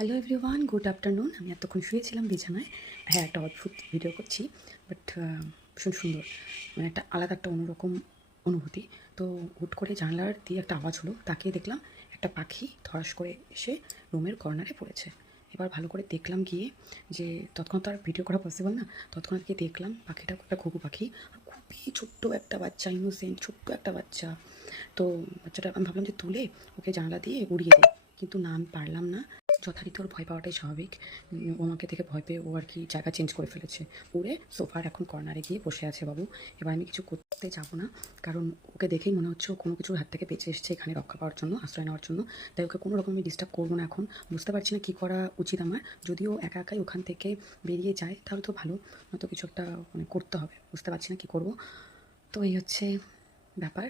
Hello everyone, good afternoon. আমি এতক্ষণ শুয়েছিলাম বিছানায়। হ্যাঁ, একটা অদ্ভুত ভিডিও করছি, বাট ভীষণ সুন্দর। মানে একটা আলাদা একটা অন্যরকম অনুভূতি। তো হুট করে জানলার দিয়ে একটা আওয়াজ হলো, তাকিয়ে দেখলাম একটা পাখি ধড়াস করে এসে রুমের কর্নারে পড়েছে। এবার ভালো করে দেখলাম গিয়ে যে তৎক্ষণাৎ তো আর ভিডিও করা পসিবল না। তৎক্ষণাৎ গিয়ে দেখলাম পাখিটা একটা ঘুঘু পাখি, আর খুবই ছোট্ট একটা বাচ্চা, ইনোসেন্ট ছোট্ট একটা বাচ্চা। তো বাচ্চাটা আমি ভাবলাম যে তুলে ওকে জানলা দিয়ে উড়িয়ে দিই, কিন্তু না, আমি পারলাম না। যথারীতি ওর ভয় পাওয়াটাই স্বাভাবিক। ও আমাকে দেখে ভয় পেয়ে ও আর কি জায়গা চেঞ্জ করে ফেলেছে, উড়ে সোফার এখন কর্নারে গিয়ে বসে আছে বাবু। এবার আমি কিছু করতে যাবো না, কারণ ওকে দেখেই মনে হচ্ছে ও কোনো কিছুর হাত থেকে বেঁচে এসেছে এখানে রক্ষা পাওয়ার জন্য, আশ্রয় নেওয়ার জন্য। তাই ওকে কোনো রকম আমি ডিস্টার্ব করবো না এখন। বুঝতে পারছি না কী করা উচিত আমার। যদিও একা একাই ওখান থেকে বেরিয়ে যায় তাহলে তো ভালো, নয়তো কিছু একটা মানে করতে হবে। বুঝতে পারছি না কী করবো। তো এই হচ্ছে ব্যাপার।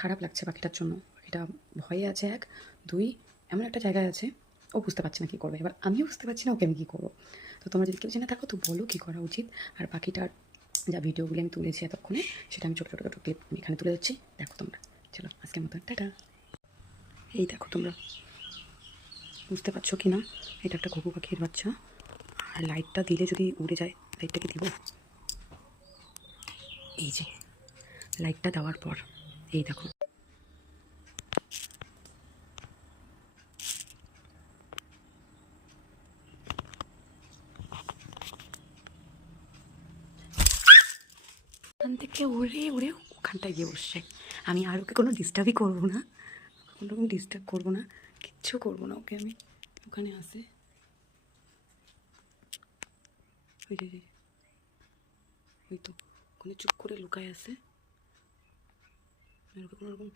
খারাপ লাগছে পাখিটার জন্য। পাখিটা ভয়ে আছে এক, দুই এমন একটা জায়গায় আছে ও বুঝতে পারছে না কী করবে। এবার আমিও বুঝতে পারছি না ওকে আমি কী করবো। তো তোমরা যদি কেউ জেনে থাকো তো বলো কী করা উচিত। আর পাখিটার যা ভিডিওগুলি আমি তুলেছি এতক্ষণে, সেটা আমি ছোটো ছোটো ছোটো ক্লিপ আমি এখানে তুলে যাচ্ছি, দেখো তোমরা। চলো আজকের মতো টাটা। এই দেখো তোমরা, বুঝতে পারছো কি না, এটা একটা ঘুঘু পাখির বাচ্চা। আর লাইটটা দিলে যদি উড়ে যায়, লাইটটাকে দিব, এই যে লাইটটা দেওয়ার পর এই দেখো। ওখান থেকে উড়ে উড়ে ওখানটায় গিয়ে বসছে। আমি আর ওকে কোনো ডিস্টার্বই করবো না, কোনো রকম ডিস্টার্ব করবো না, কিচ্ছু করবো না ওকে আমি। ওখানে আসে, ওই যে ওই তো ওখানে চুপ করে লুকায় আছে। আর ওকে কোনো রকম